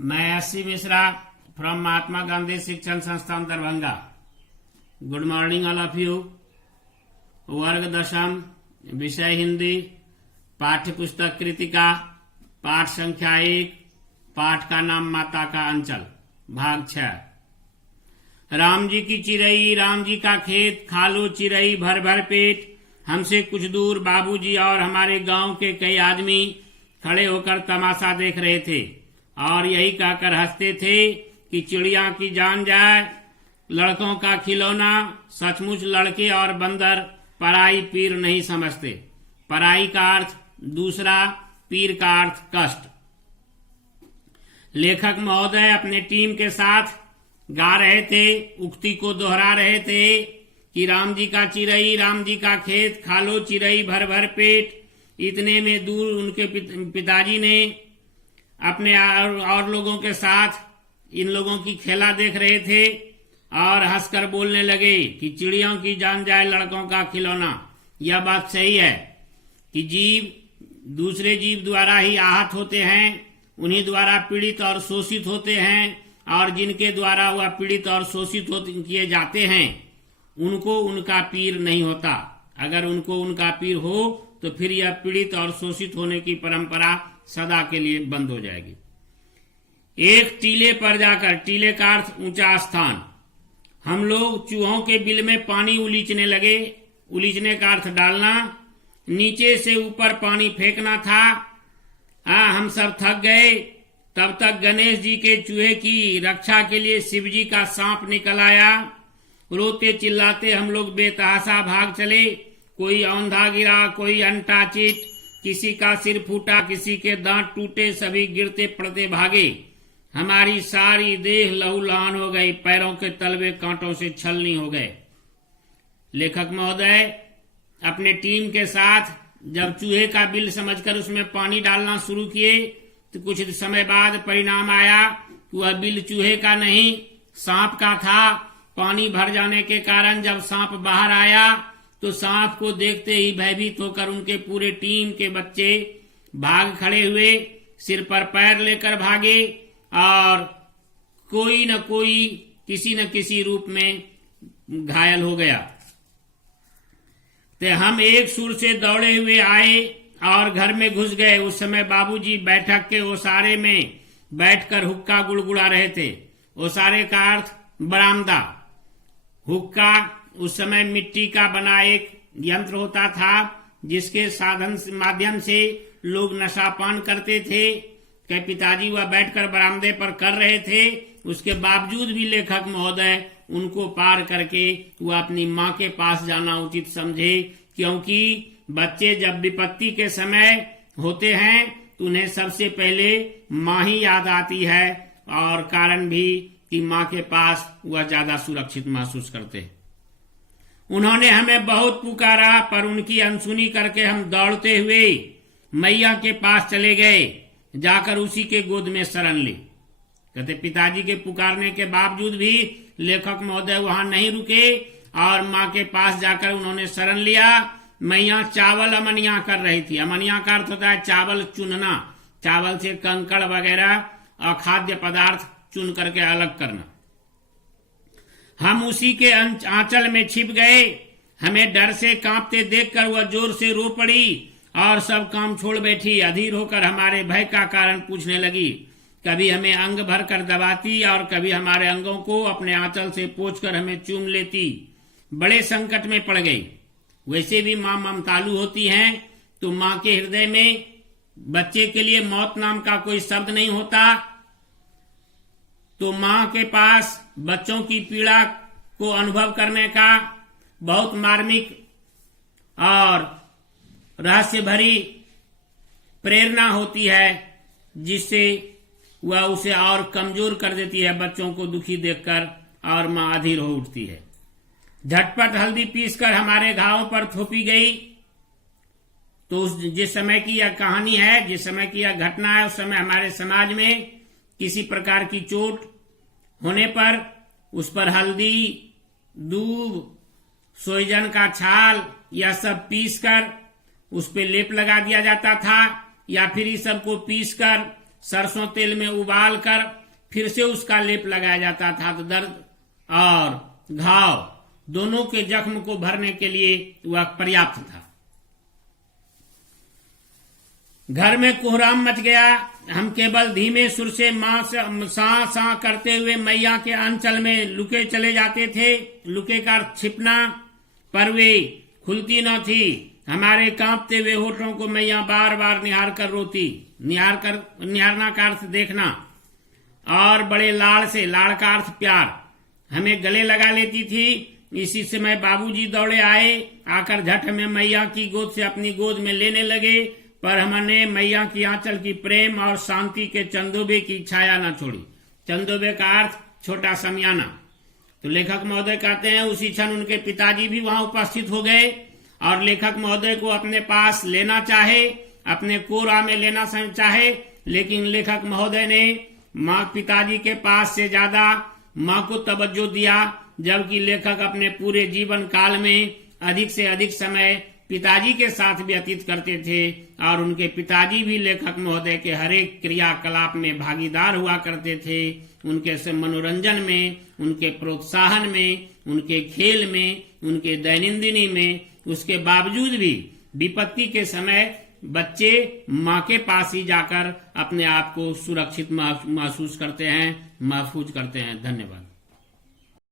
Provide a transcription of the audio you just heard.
मैं SC. Mishra from Mahatma Gandhi शिक्षण संस्थान Darbhanga. Good morning all of you. वर्ग दशम, विषय हिंदी, पाठ्य पुस्तक कृतिका, पाठ संख्या 1, पाठ का नाम माता का अंचल, भाग 6। राम जी की चिरई, राम जी का खेत, खा लो चिरई भर भर पेट। हमसे कुछ दूर बाबूजी और हमारे गांव के कई आदमी खड़े होकर तमाशा देख रहे थे और यही कहकर हंसते थे कि चिड़िया की जान जाए, लड़कों का खिलौना। सचमुच लड़के और बंदर पराई पीर नहीं समझते। पराई का अर्थ दूसरा, पीर का अर्थ कष्ट। लेखक महोदय अपने टीम के साथ गा रहे थे, उक्ति को दोहरा रहे थे कि राम जी का चिरई, राम जी का खेत, खा लो चिरई भर भर पेट। इतने में दूर उनके पिताजी ने अपने और लोगों के साथ इन लोगों की खेला देख रहे थे और हंसकर बोलने लगे कि चिड़ियों की जान जाए, लड़कों का खिलौना। यह बात सही है कि जीव दूसरे जीव द्वारा ही आहत होते हैं, उन्हीं द्वारा पीड़ित और शोषित होते हैं, और जिनके द्वारा वह पीड़ित और शोषित किए जाते हैं उनको उनका पीर नहीं होता। अगर उनको उनका पीर हो तो फिर यह पीड़ित और शोषित होने की परंपरा सदा के लिए बंद हो जाएगी। एक टीले पर जाकर, टीले का अर्थ ऊंचा स्थान, हम लोग चूहों के बिल में पानी उलीचने लगे। उलीचने का अर्थ डालना, नीचे से ऊपर पानी फेंकना था। हम सब थक गए। तब तक गणेश जी के चूहे की रक्षा के लिए शिव जी का सांप निकल आया। रोते चिल्लाते हम लोग बेतहाशा भाग चले। कोई औंधा गिरा, कोई अंटा चिट, किसी का सिर फूटा, किसी के दांत टूटे, सभी गिरते पड़ते भागे। हमारी सारी देह लहूलुहान हो गई, पैरों के तलवे कांटों से छलनी हो गए। लेखक महोदय अपने टीम के साथ जब चूहे का बिल समझकर उसमें पानी डालना शुरू किए तो कुछ समय बाद परिणाम आया कि वह बिल चूहे का नहीं, सांप का था। पानी भर जाने के कारण जब सांप बाहर आया तो सांप को देखते ही भयभीत होकर उनके पूरे टीम के बच्चे भाग खड़े हुए, सिर पर पैर लेकर भागे और कोई न कोई किसी न किसी रूप में घायल हो गया। तो हम एक सुर से दौड़े हुए आए और घर में घुस गए। उस समय बाबूजी बैठक के ओसारे में बैठकर हुक्का गुड़गुड़ा रहे थे। ओसारे का अर्थ बरामदा। हुक्का उस समय मिट्टी का बना एक यंत्र होता था जिसके साधन माध्यम से लोग नशापान करते थे। के पिताजी वह बैठकर बरामदे पर कर रहे थे। उसके बावजूद भी लेखक महोदय उनको पार करके वह अपनी माँ के पास जाना उचित समझे, क्योंकि बच्चे जब विपत्ति के समय होते हैं तो उन्हें सबसे पहले माँ ही याद आती है, और कारण भी कि माँ के पास वह ज्यादा सुरक्षित महसूस करते हैं। उन्होंने हमें बहुत पुकारा पर उनकी अनसुनी करके हम दौड़ते हुए मैया के पास चले गए, जाकर उसी के गोद में शरण ली। कहते पिताजी के पुकारने के बावजूद भी लेखक महोदय वहां नहीं रुके और माँ के पास जाकर उन्होंने शरण लिया। मैया चावल अमनिया कर रही थी। अमनिया का अर्थ होता है चावल चुनना, चावल से कंकड़ वगैरह अखाद्य पदार्थ चुन करके अलग करना। हम उसी के आंचल में छिप गए। हमें डर से कांपते देखकर वह जोर से रो पड़ी और सब काम छोड़ बैठी। अधीर होकर हमारे भय का कारण पूछने लगी। कभी हमें अंग भर कर दबाती और कभी हमारे अंगों को अपने आंचल से पोंछकर हमें चूम लेती। बड़े संकट में पड़ गई। वैसे भी माँ ममतालु होती हैं, तो माँ के हृदय में बच्चे के लिए मौत नाम का कोई शब्द नहीं होता। तो माँ के पास बच्चों की पीड़ा को अनुभव करने का बहुत मार्मिक और रहस्य भरी प्रेरणा होती है, जिससे वह उसे और कमजोर कर देती है बच्चों को दुखी देखकर, और माँ अधीर हो उठती है। झटपट हल्दी पीसकर हमारे घावों पर थोपी गई। तो जिस समय की यह कहानी है, जिस समय की यह घटना है, उस समय हमारे समाज में किसी प्रकार की चोट होने पर उस पर हल्दी, दूब, सोईजन का छाल यह सब पीसकर उस पे लेप लगा दिया जाता था, या फिर इस सब को पीसकर सरसों तेल में उबाल कर फिर से उसका लेप लगाया जाता था। तो दर्द और घाव दोनों के जख्म को भरने के लिए वह पर्याप्त था। घर में कोहराम मच गया। हम केवल धीमे सुर से मां सा करते हुए मैया के अंचल में लुके चले जाते थे। लुके का छिपना, पर वे खुलती न थी। हमारे कांपते हुए होठों को मैया बार बार निहार कर रोती। निहारना का अर्थ देखना, और बड़े लाड़ से, लाड़ का अर्थ प्यार, हमें गले लगा लेती थी। इसी समय बाबूजी दौड़े आए। आकर झट हमें मैया की गोद से अपनी गोद में लेने लगे, पर हमने मैया की आंचल की प्रेम और शांति के चंदोबे की छाया न छोड़ी। चंदोबे का अर्थ छोटा समियाना। तो लेखक महोदय कहते हैं उसी क्षण उनके पिताजी भी वहां उपस्थित हो गए और लेखक महोदय को अपने पास लेना चाहे, अपने कोरा में लेना चाहे, लेकिन लेखक महोदय ने माँ पिताजी के पास से ज्यादा माँ को तवज्जो दिया। जबकि लेखक अपने पूरे जीवन काल में अधिक से अधिक समय पिताजी के साथ व्यतीत करते थे और उनके पिताजी भी लेखक महोदय के हरेक क्रियाकलाप में भागीदार हुआ करते थे। उनके से मनोरंजन में, उनके प्रोत्साहन में, उनके खेल में, उनके दैनंदिनी में। उसके बावजूद भी विपत्ति के समय बच्चे माँ के पास ही जाकर अपने आप को सुरक्षित महसूस करते हैं, महफूज करते हैं। धन्यवाद।